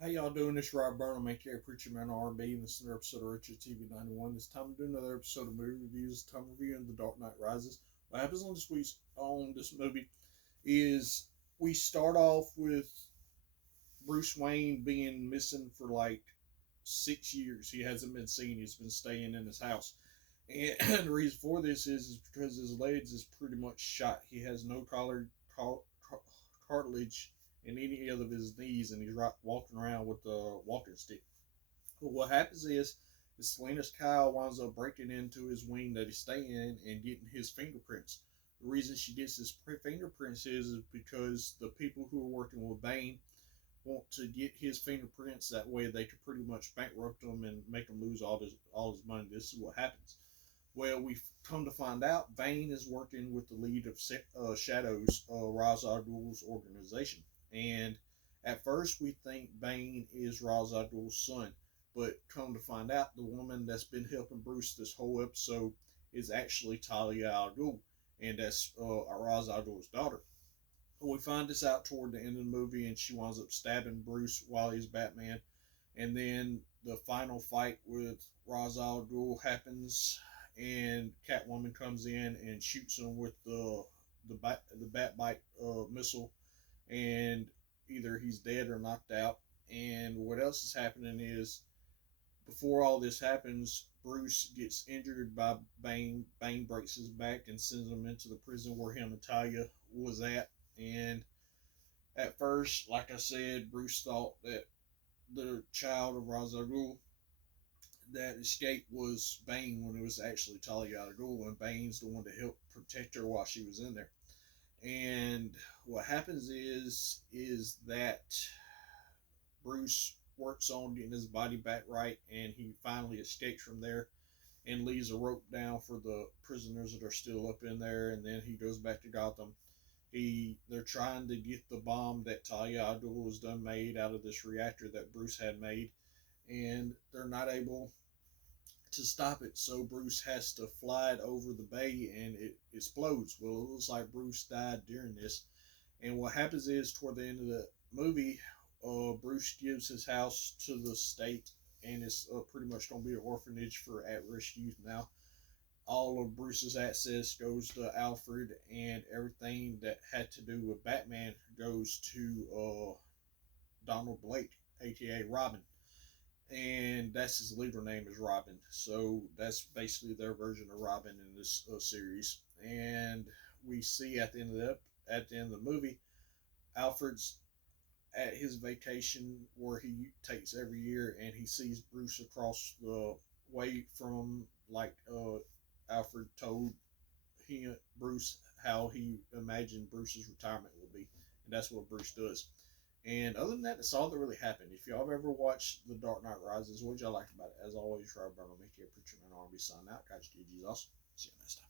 How y'all doing? This Rob Burnham, aka Preacher Man R&B, and this is another episode of Richard TV 91. This time I'm doing another episode of movie reviews. This time I'm reviewing The Dark Knight Rises. What happens on this movie is we start off with Bruce Wayne being missing for like 6 years. He hasn't been seen. He's been staying in his house. And the reason for this is because his legs is pretty much shot. He has no cartilage in any of his knees, and he's walking around with a walking stick. But what happens is Selena Kyle winds up breaking into his wing that he's staying in and getting his fingerprints. The reason she gets his fingerprints is because the people who are working with Bane want to get his fingerprints. That way they could pretty much bankrupt him and make him lose all his money. This is what happens. Well, we've come to find out Bane is working with the lead of Shadows, Ra's al Ghul's organization. And at first, we think Bane is Ra's al Ghul's son. But come to find out, the woman that's been helping Bruce this whole episode is actually Talia al Ghul. And that's Ra's al Ghul's daughter. We find this out toward the end of the movie, and she winds up stabbing Bruce while he's Batman. And then the final fight with Ra's al Ghul happens, and Catwoman comes in and shoots him with the bat bite missile, and either he's dead or knocked out. And what else is happening is before all this happens, Bruce gets injured by Bane. Bane breaks his back and sends him into the prison where him and Talia was at. And at first, like I said, Bruce thought that the child of Ra's al Ghul that escaped was Bane when it was actually Talia al Ghul, and Bane's the one to help protect her while she was in there. And what happens is that Bruce works on getting his body back right, and he finally escapes from there and leaves a rope down for the prisoners that are still up in there. And then he goes back to Gotham. They're trying to get the bomb that Talia al Ghul has done made out of this reactor that Bruce had made, and they're not able to stop it. So Bruce has to fly it over the bay, and it explodes. Well, it looks like Bruce died during this. And what happens is toward the end of the movie, Bruce gives his house to the state, and it's pretty much going to be an orphanage for at-risk youth now. All of Bruce's access goes to Alfred, and everything that had to do with Batman goes to Donald Blake, aka Robin, and that's his legal name is Robin. So that's basically their version of Robin in this series. And we see at the end of the movie, Alfred's at his vacation where he takes every year, and he sees Bruce across the way from Alfred told Bruce how he imagined Bruce's retirement would be, and that's what Bruce does. And other than that, that's all that really happened. If y'all have ever watched The Dark Knight Rises, what y'all like about it? As always, Rob Burnham, make you a preacher man, R&B sign out. Guys, GG's awesome. See you next time.